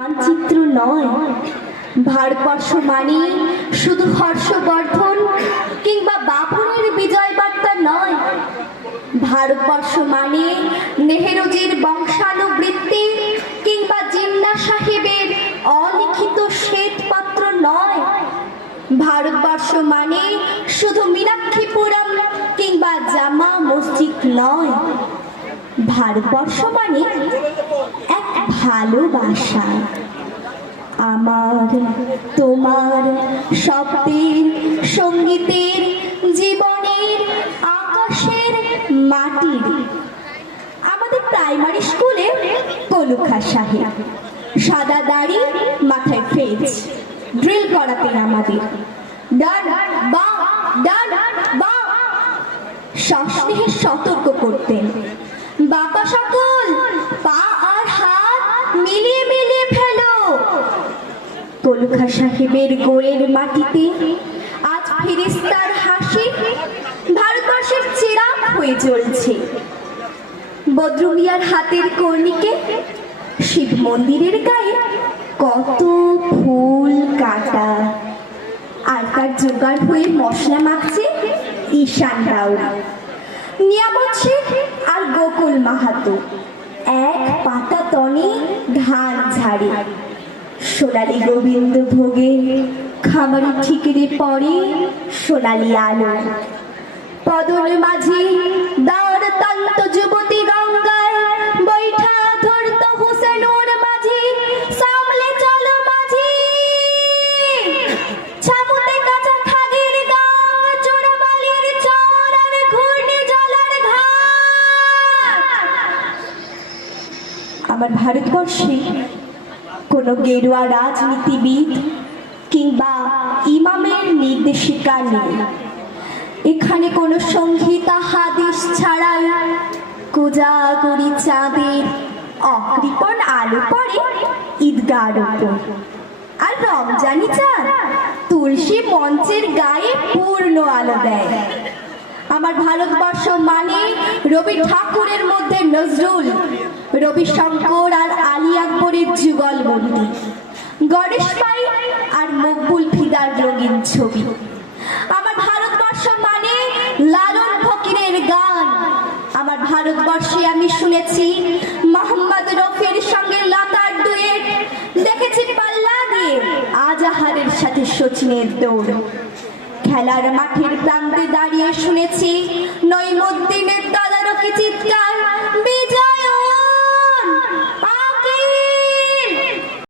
মানচিত্র নয়। ভারতবর্ষ মানে শুধু হর্ষবর্ধন কিংবা বাপুরের বিজয় বার্তা নয়। ভারতবর্ষ মানে নেহেরুজির বংশানুবৃত্তি কিংবা জিন্না সাহেবের অলিখিত শ্বেতপত্র নয়। ভারতবর্ষ মানে শুধু মীনাক্ষীপুরম কিংবা জামা মসজিদ নয়। ভারতবর্ষ মানে এক ভালোবাসা, আমার তোমার শব্দের, সঙ্গীতের, জীবনের, আকাশের, মাটির। আমাদের প্রাইমারি স্কুলে কলুখা সাহেব সাদা দাড়ি, মাথায় ফেজ, ড্রিল করাতেন আমাদের। ডান বা ডান বা সস্নেহে সতর্ক করতেন, বাবা সকল পা আর হাত মিলিয়ে মিলিয়ে ফেলো। কলুখা সাহেবের গোড়ের মাটিতে আজ ফেরেশতার হাসি ভারতবর্ষের চিরাগ হয়ে চলছে। বদরুমিয়ার হাতের কর্ণিকে শিব মন্দিরের গায়ে কত ফুল কাটা, আর তার জোগাড় হয়ে মশলা মাখছে ঈশান রাউত, নিয়ামত শেখ আর গোকুল মাহাতো এক পাতা তনে ধান ঝাড়ে। সোনালী গোবিন্দ ভোগের খামারি ঠিকরে পড়ে সোনালী আলো। পদল মাঝে দাঁড় তন্ত যুবতী গঙ্গায় বৈঠা ধরত হুসেনুর মাঝি, সামলে চলো মাঝি। ছামুতে কাঁচা খাগের গাঁ, চোরাবালির চর আর ঘূর্ণি জলার ঘাট। আমার ভারতবর্ষে কোনো গেরুয়া রাজনীতিবিদ কিংবা ইমামের নির্দেশিকা নেই। এখানে কোনো সংহিতা হাদিস ছাড়াই কোজাগরি চাঁদের অকৃপণ আলো পড়ে ঈদগার উপর, আর রমজানি চাঁদ তুলসী মঞ্চের গায়ে পূর্ণ আলো দেয়। আমার ভারতবর্ষ মানে রবি ঠাকুরের মধ্যে নজরুল, রবি শঙ্কর আর আলী আকবরের যুগলবন্দি, গণেশ পাই আর মকবুল ফিদার রঙিন ছবি। আমার ভারতবর্ষ মানে লালন ফকিরের গান। আমার ভারতবর্ষে আমি শুনেছি মোহাম্মদ রফির সঙ্গে লতার ডুয়েট, দেখেছি পাল্লা দিয়ে আজাহারের সাথে সচিনের দৌড়। খেলার মাঠের প্রান্তে দাঁড়িয়ে শুনেছি নঈমুদ্দিনের তদারকি চিৎকার,